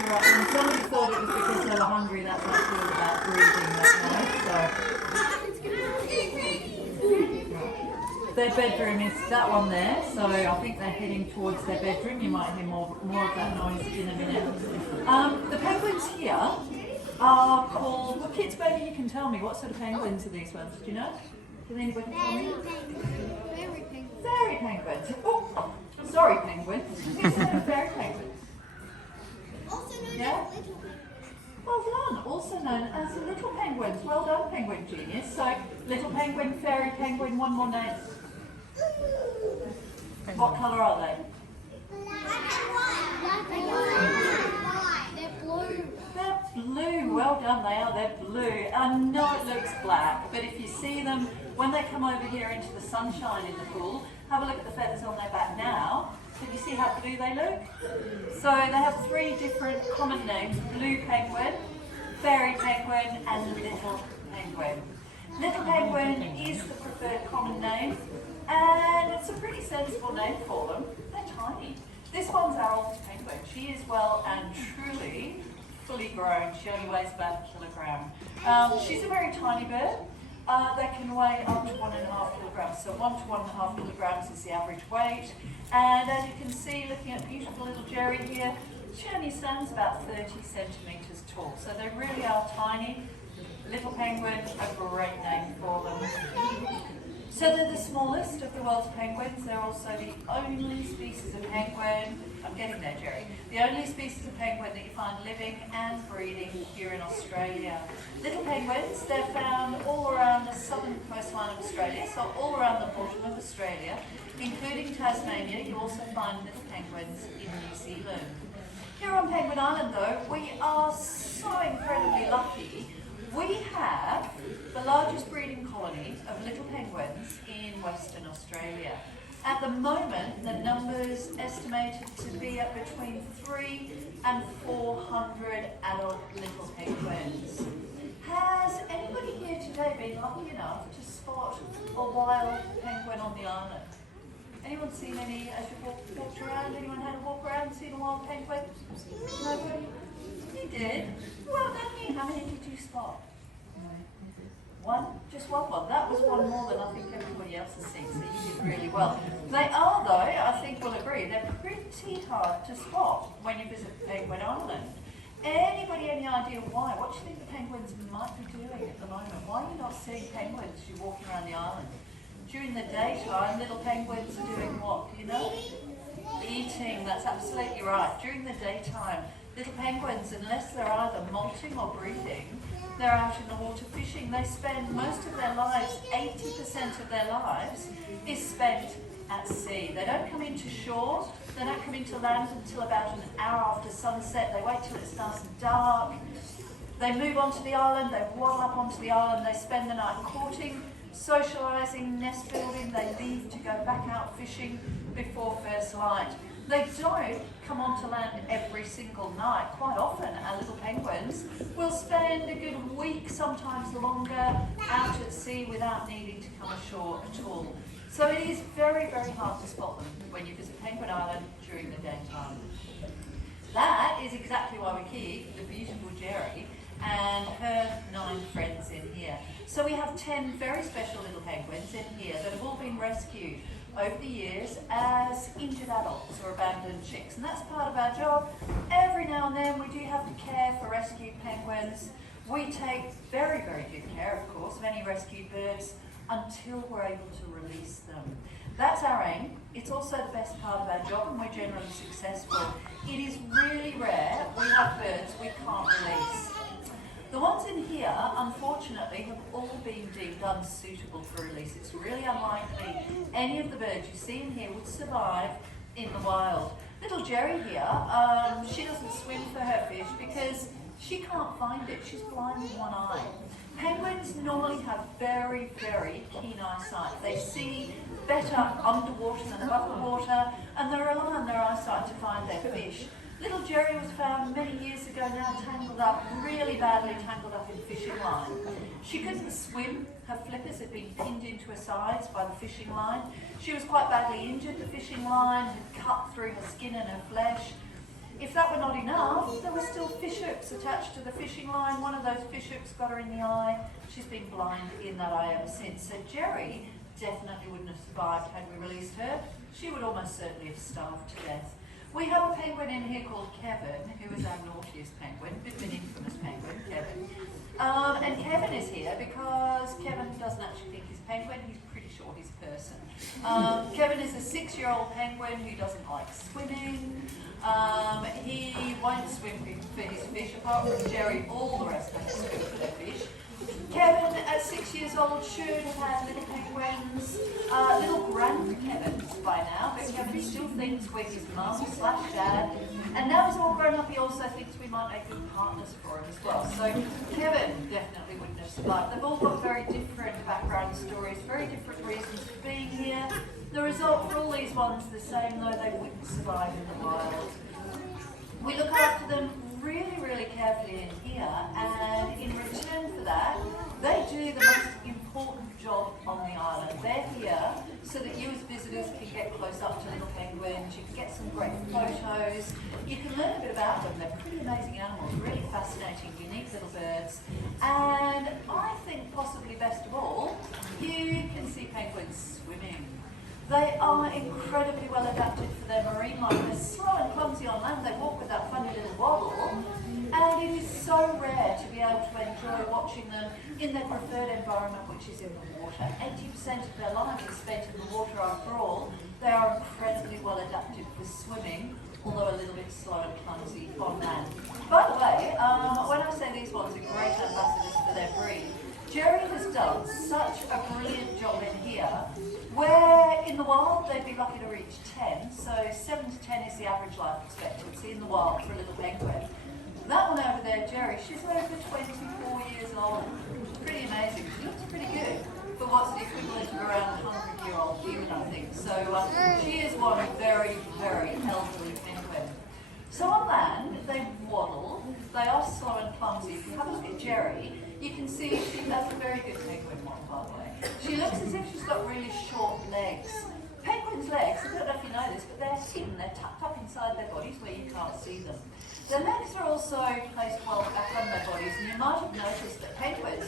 Right, and somebody thought it was because they were hungry. That's how I feel about breeding that night. So their bedroom is that one there. So I think they're heading towards their bedroom. You might hear more of that noise in a minute. The penguins here are called. Well, kids, maybe you can tell me what sort of penguins are these ones? Do you know? Can anybody tell me? Fairy penguins. Fairy penguins. Oh, sorry, penguins. Fairy penguins. Also known Yeah. as little penguins. Well done. Also known as little penguins. Well done, penguin genius. So, little penguin, fairy penguin, one more name. What colour are they? Black and white. They're blue. They're blue. Well done, they are. They're blue. I know it looks black, but if you see them when they come over here into the sunshine in the pool, have a look at the feathers on their back now. Can you see how blue they look? So they have three different common names: blue penguin, fairy penguin, and little penguin. Little penguin is the preferred common name, and it's a pretty sensible name for them. They're tiny. This one's our oldest penguin. She is well and truly fully grown. She only weighs about 1 kilogram. She's a very tiny bird. They can weigh up to 1.5 kilograms. So 1 to 1.5 kilograms is the average weight. And as you can see, looking at beautiful little Jerry here, she only stands about 30 centimetres tall. So they really are tiny. Little penguin, a great name for them. So they're the smallest of the world's penguins. They're also the only species of penguin, I'm getting there, Jerry, the only species of penguin that you find living and breeding here in Australia. Little penguins, they're found all around the southern coastline of Australia, so all around the bottom of Australia, including Tasmania. You also find little penguins in New Zealand. Here on Penguin Island, though, we are so incredibly lucky. We have the largest breeding colony of little penguins in Western Australia. At the moment, the number's estimated to be at between 300 and 400 adult little penguins. Has anybody here today been lucky enough to spot a wild penguin on the island? Anyone seen any as you walked around? Anyone had a walk around and seen a wild penguin? Nobody? You did? Well done you. How many did you spot? One? Just one? Well, that was one more than I think everybody else has seen, so you did really well. They are, though, I think we'll agree, they're pretty hard to spot when you visit Penguin Island. Anybody any idea why? What do you think the penguins might be doing at the moment? Why are you not seeing penguins as you're walking around the island? During the daytime, little penguins are doing what, you know? Eating, that's absolutely right. During the daytime, little penguins, unless they're either molting or breeding, they're out in the water fishing. They spend most of their lives, 80% of their lives, is spent at sea. They don't come into shore, they don't come into land until about an hour after sunset. They wait till it's nice and dark. They move onto the island, they waddle up onto the island, they spend the night courting, socialising, nest building. They leave to go back out fishing before first light. They don't come onto land every single night. Quite often, our little penguins will spend a good week, sometimes longer, out at sea without needing to come ashore at all. So it is very, very hard to spot them when you visit Penguin Island during the daytime. That is exactly why we keep the beautiful Jerry and her 9 friends in here. So we have 10 very special little penguins in here that have all been rescued over the years as injured adults or abandoned chicks, and that's part of our job. Every now and then we do have to care for rescued penguins. We take very, very good care, of course, of any rescued birds until we're able to release them. That's our aim. It's also the best part of our job, and we're generally successful. It is really rare we have birds we can't release. The ones in here, unfortunately, have all been deemed unsuitable for release. It's really unlikely any of the birds you see in here would survive in the wild. Little Jerry here, she doesn't swim for her fish because she can't find it. She's blind in one eye. Penguins normally have very, very keen eyesight. They see better underwater than above the water, and they rely on their eyesight to find their fish. Little Jerry was found many years ago now tangled up, really badly tangled up in fishing line. She couldn't swim, her flippers had been pinned into her sides by the fishing line. She was quite badly injured, the fishing line had cut through her skin and her flesh. If that were not enough, there were still fish hooks attached to the fishing line. One of those fish hooks got her in the eye. She's been blind in that eye ever since. So Jerry definitely wouldn't have survived had we released her. She would almost certainly have starved to death. We have a penguin in here called Kevin, who is our naughtiest penguin, a bit of an infamous penguin, Kevin. And Kevin is here because Kevin doesn't actually think he's a penguin, he's pretty sure he's a person. Kevin is a 6-year-old penguin who doesn't like swimming. He won't swim for his fish, apart from Jerry, all the rest of them swim for their fish. Kevin, at 6 years old, should have had little penguins, little grand Kevins by now, but Kevin still thinks we're his mum/dad. And now he's all grown up, he also thinks we might make good partners for him as well. So Kevin definitely wouldn't have survived. They've all got very different background stories, very different reasons for being here. The result for all these ones is the same, though they wouldn't survive in the wild. We look after them really, really carefully in here, and in return for that, they do the most important job on the island. They're here so that you as visitors can get close up to little penguins, you can get some great photos, you can learn a bit about them. They're pretty amazing animals, really fascinating, unique little birds. And I think possibly best of all, you can see penguins swimming. They are incredibly well adapted for their marine life. They're slow and clumsy on land. They walk with that funny little wobble. And it is so rare to be able to enjoy watching them in their preferred environment, which is in the water. 80% of their life is spent in the water after all. They are incredibly well adapted for swimming, although a little bit slow and clumsy on land. By the way, when I say these ones are great ambassadors for their breed, Jerry has done such a brilliant job in here, where in the wild they'd be lucky to reach 10, so 7 to 10 is the average life expectancy in the wild for a little penguin. That one over there, Jerry, she's over 24 years old. Pretty amazing. She looks pretty good for what's the equivalent of around a 100-year-old human, I think. So she is one very, very elderly penguin. So on land, they waddle, they are slow and clumsy. If you have a look at Jerry, you can see that's a very good penguin one, by the way. She looks as if she's got really short legs. Penguins' legs, I don't know if you know this, but they're hidden, they're tucked up inside their bodies where you can't see them. Their legs are also placed well back on their bodies, and you might have noticed that penguins